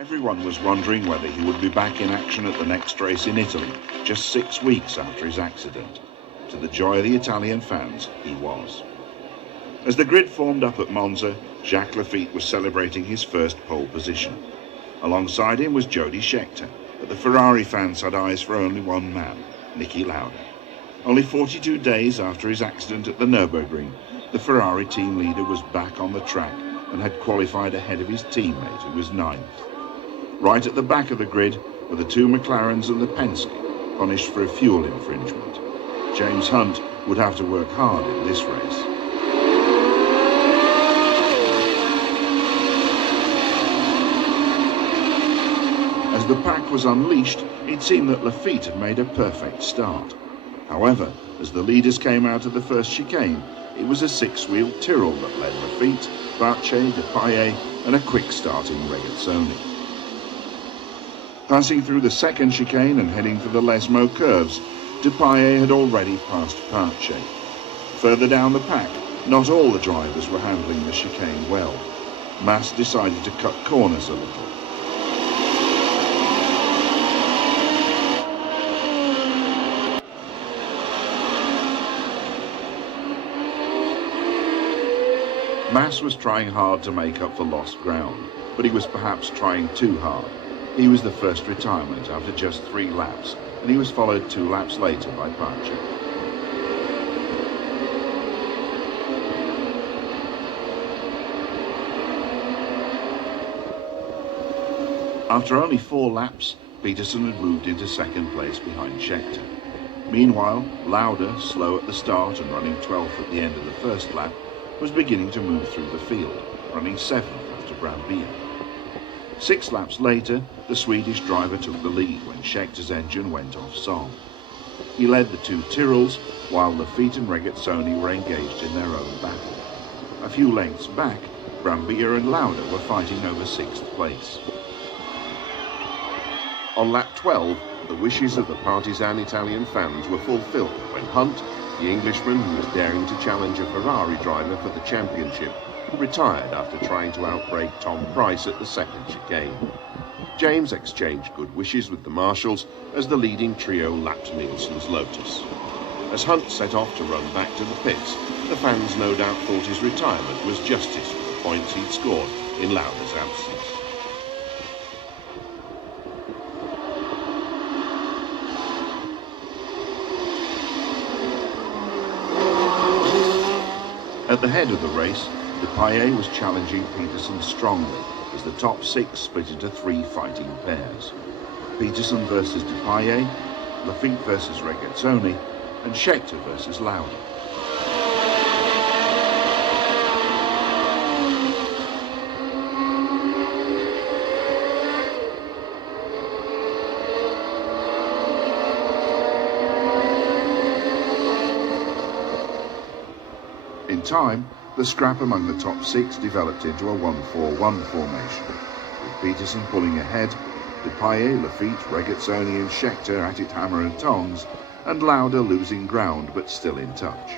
Everyone was wondering whether he would be back in action at the next race in Italy, just 6 weeks after his accident. To the joy of the Italian fans, he was. As the grid formed up at Monza, Jacques Laffite was celebrating his first pole position. Alongside him was Jody Scheckter, but the Ferrari fans had eyes for only one man, Niki Lauda. Only 42 days after his accident at the Nürburgring, the Ferrari team leader was back on the track and had qualified ahead of his teammate, who was 9th. Right at the back of the grid were the 2 McLarens and the Penske, punished for a fuel infringement. James Hunt would have to work hard in this race. As the pack was unleashed, it seemed that Laffite had made a perfect start. However, as the leaders came out of the first chicane, it was a 6-wheeled Tyrrell that led Laffite, Barche, Depailler and a quick-starting Regazzoni. Passing through the second chicane and heading for the Lesmo curves, Depailler had already passed Barche. Further down the pack, not all the drivers were handling the chicane well. Mas decided to cut corners a little. Mas was trying hard to make up for lost ground, but he was perhaps trying too hard. He was the first retirement after just 3 laps, and he was followed 2 laps later by Barche. After only 4 laps, Peterson had moved into second place behind Scheckter. Meanwhile, Lauda, slow at the start and running 12th at the end of the first lap, was beginning to move through the field, running 7th after Brambilla. 6 laps later, the Swedish driver took the lead when Scheckter's engine went off song. He led the 2 Tyrrells, while Laffite and Regazzoni were engaged in their own battle. A few lengths back, Brambilla and Lauda were fighting over 6th place. On lap 12, the wishes of the partisan Italian fans were fulfilled when Hunt, the Englishman who was daring to challenge a Ferrari driver for the championship, retired after trying to outbrake Tom Price at the second chicane. James exchanged good wishes with the marshals as the leading trio lapped Nielsen's Lotus. As Hunt set off to run back to the pits, the fans no doubt thought his retirement was justice for the points he'd scored in Lauda's absence. At the head of the race, Depailler was challenging Peterson strongly as the top 6 split into 3 fighting pairs. Peterson versus Depailler, Laffite versus Regazzoni, and Scheckter versus Lauda. In time, the scrap among the top 6 developed into a 1-4-1 formation, with Peterson pulling ahead, Depailler, Laffite, Regazzoni and Scheckter at it hammer and tongs, and Lauda losing ground but still in touch.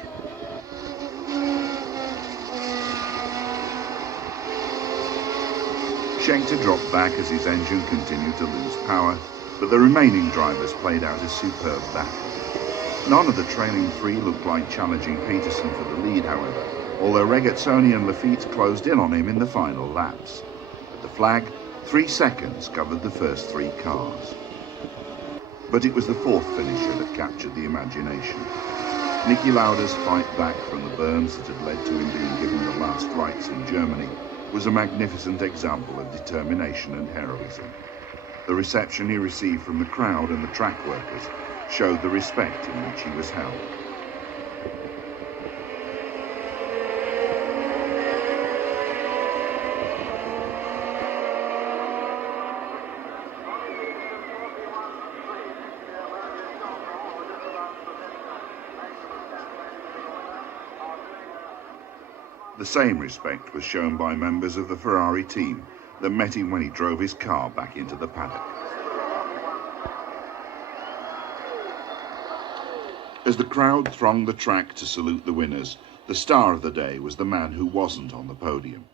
Scheckter dropped back as his engine continued to lose power, but the remaining drivers played out a superb battle. None of the trailing 3 looked like challenging Peterson for the lead, however, although Regazzoni and Laffite closed in on him in the final laps. At the flag, 3 seconds covered the first 3 cars. But it was the 4th finisher that captured the imagination. Niki Lauda's fight back from the burns that had led to him being given the last rites in Germany was a magnificent example of determination and heroism. The reception he received from the crowd and the track workers showed the respect in which he was held. The same respect was shown by members of the Ferrari team that met him when he drove his car back into the paddock. As the crowd thronged the track to salute the winners, the star of the day was the man who wasn't on the podium.